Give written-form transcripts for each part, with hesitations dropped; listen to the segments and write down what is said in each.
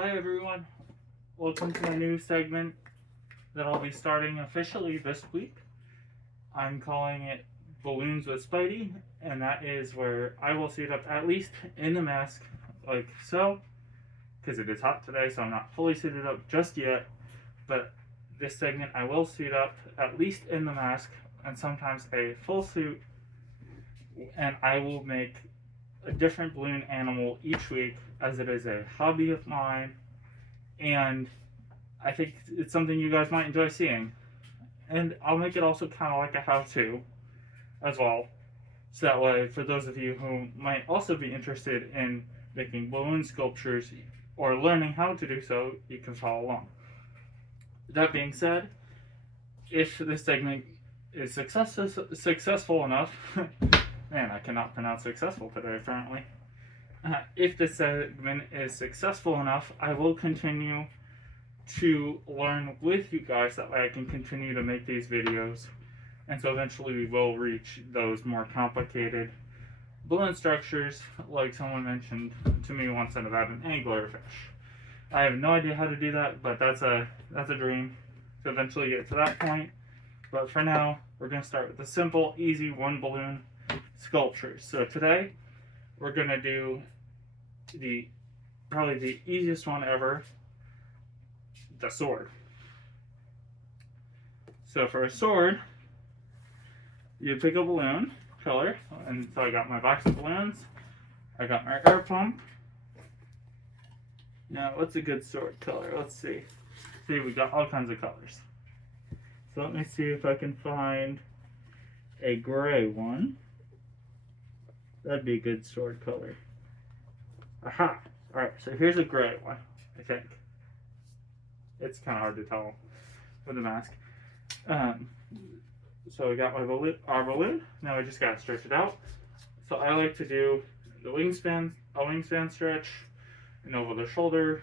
Hi everyone, welcome to a new segment that I'll be starting officially this week. I'm calling it Balloons with Spidey, and that is where I will suit up at least in the mask, like so, because it is hot today, so I'm not fully suited up just yet, but this segment I will suit up at least in the mask, and sometimes a full suit, and I will make a different balloon animal each week, as it is a hobby of mine, and I think it's something you guys might enjoy seeing. And I'll make it also kind of like a how-to as well, so that way for those of you who might also be interested in making balloon sculptures or learning how to do so, you can follow along. That being said, if this segment is successful enough, man, I cannot pronounce successful today apparently. If this segment is successful enough, I will continue to learn with you guys, that way I can continue to make these videos, and so eventually we will reach those more complicated balloon structures, like someone mentioned to me once about an anglerfish. I have no idea how to do that, but that's a dream to eventually get to that point. But for now, we're going to start with the simple, easy one balloon sculptures. So today, we're going to do probably the easiest one ever, the sword. So for a sword, you pick a balloon color, and so I got my box of balloons, I got my air pump. Now, what's a good sword color? Let's see. See, we got all kinds of colors. So let me see if I can find a gray one. That'd be a good sword color. Aha! Alright, so here's a gray one, I think. It's kind of hard to tell with the mask. So we got our balloon. Now I just got to stretch it out. So I like to do a wingspan stretch, and over the shoulder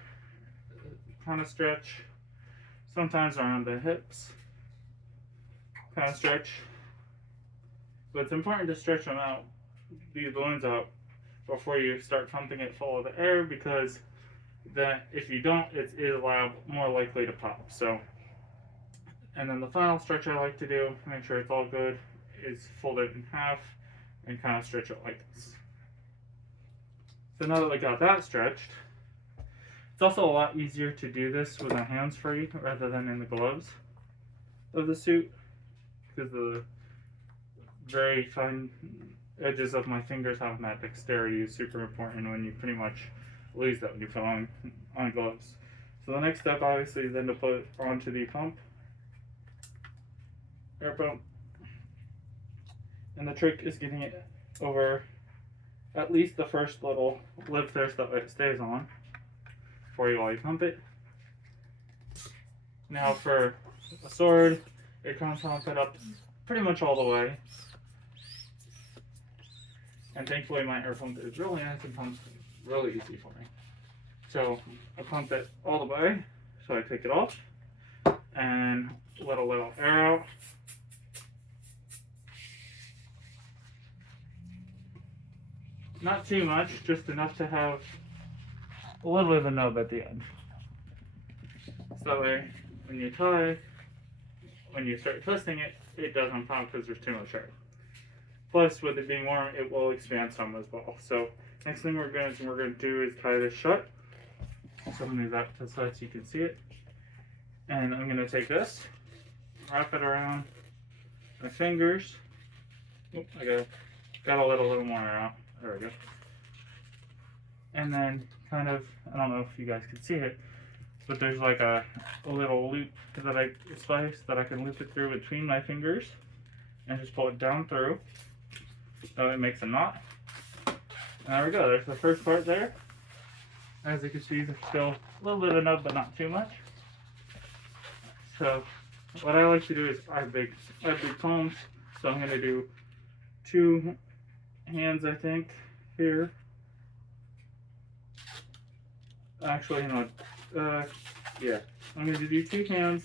kind of stretch. Sometimes around the hips kind of stretch. But it's important to stretch them out, these balloons out, before you start pumping it full of the air, because then if you don't, it's more likely to pop. So, and then the final stretch I like to do, make sure it's all good, is fold it in half and kind of stretch it like this. So now that we got that stretched, it's also a lot easier to do this with my hands free rather than in the gloves of the suit, because the very fine edges of my fingers have that dexterity is super important when you pretty much lose that when you put on gloves. So the next step obviously is then to put it onto the pump, air pump, and the trick is getting it over at least the first little lip there so that it stays on while you pump it. Now for a sword, you can pump it up pretty much all the way. And thankfully my air pump is really nice and pumps really easy for me. So I pump it all the way, so I take it off and let a little air out. Not too much, just enough to have a little bit of a nub at the end. So that way, when you start twisting it, it doesn't pump because there's too much air. Plus, with it being warm, it will expand some as well. So next thing we're going to do is tie this shut. So I'm going to move that to the side so you can see it. And I'm going to take this, wrap it around my fingers. Oop, I got a little more out. There we go. And then kind of, I don't know if you guys can see it, but there's like a little loop that I slice that I can loop it through between my fingers and just pull it down through. So it makes a knot. And there we go, there's the first part there. As you can see, there's still a little bit of nub, but not too much. So what I like to do is I have big palms, so I'm going to do 2 hands, I think, here. Actually, yeah, I'm going to do 2 hands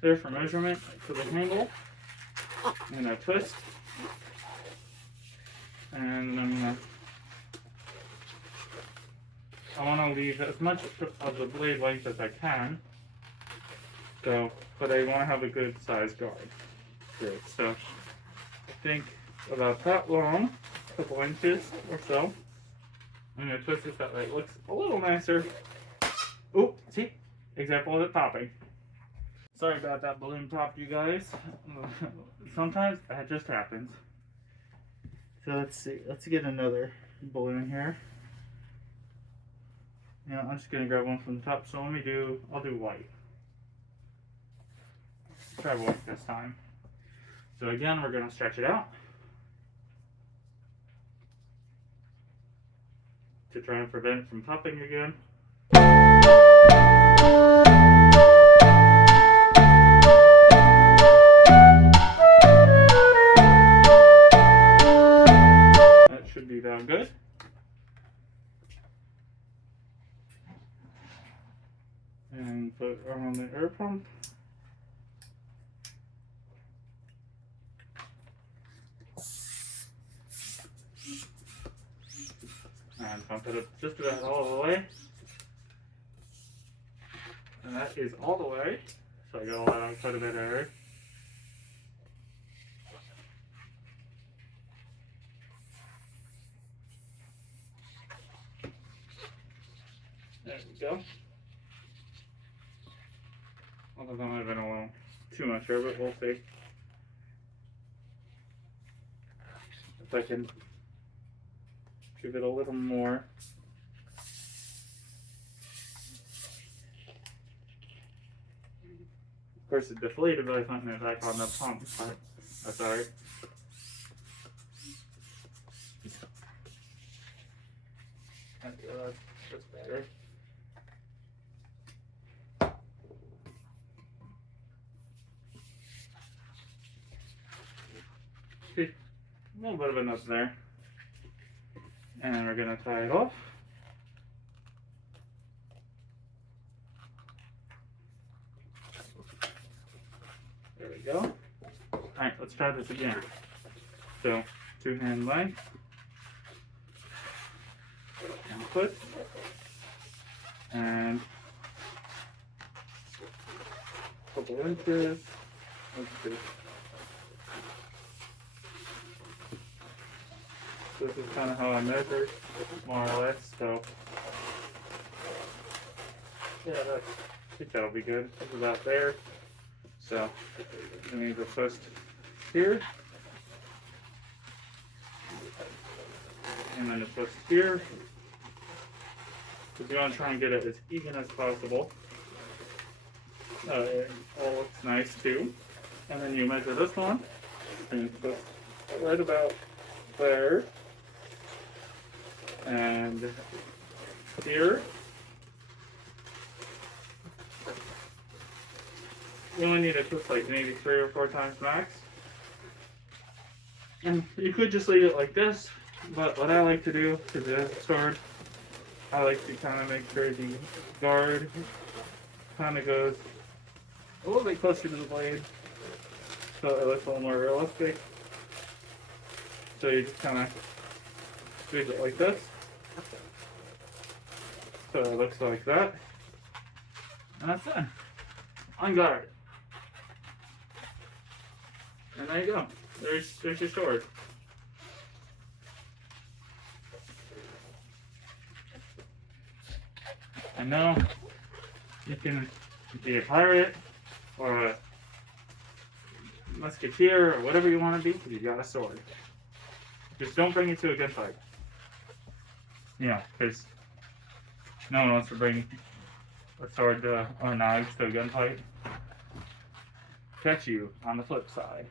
there for measurement for the handle. I'm going to twist. And I'm going to I want to leave as much of the blade length as I can. So, but I want to have a good size guard. Great. So, I think about that long, a couple inches or so. I'm going to twist this that way. It looks a little nicer. Oh, see? Example of it popping. Sorry about that balloon pop, you guys. Sometimes that just happens. So let's see. Let's get another balloon here. Yeah, I'm just going to grab one from the top. So I'll do white. Try white this time. So again, we're going to stretch it out to try and prevent it from popping again. That should be down good. And put it on the air pump. And pump it up just about all the way. And that is all the way. So I got a lot, quite a bit of air. There we go. Although that might have been a little too much air, but we'll see. If I can give it a little more. Of course, it deflated, but I putting it back on the pump. But that's alright. That's better. See, a little bit of a nut there. And we're going to tie it off. There we go. Alright, let's try this again. So, 2-hand length. And put. And a couple inches. Let's see. This is kind of how I measured, more or less, so yeah, I think that'll be good. It's about there. So, we need to twist here, and then a twist here, because you want to try and get it as even as possible. It all looks nice too. And then you measure this one, and you twist right about there. And here, you only need to twist like maybe 3 or 4 times max. And you could just leave it like this, but what I like to do is the sword, I like to kind of make sure the guard kind of goes a little bit closer to the blade, so it looks a little more realistic. So you just kind of squeeze it like this. So it looks like that. And that's it. On guard. And there you go. There's your sword. And now you can be a pirate or a musketeer or whatever you want to be, because you got a sword. Just don't bring it to a gunfight. Yeah, because no one wants to bring a sword or knives to a gunfight. Catch you on the flip side.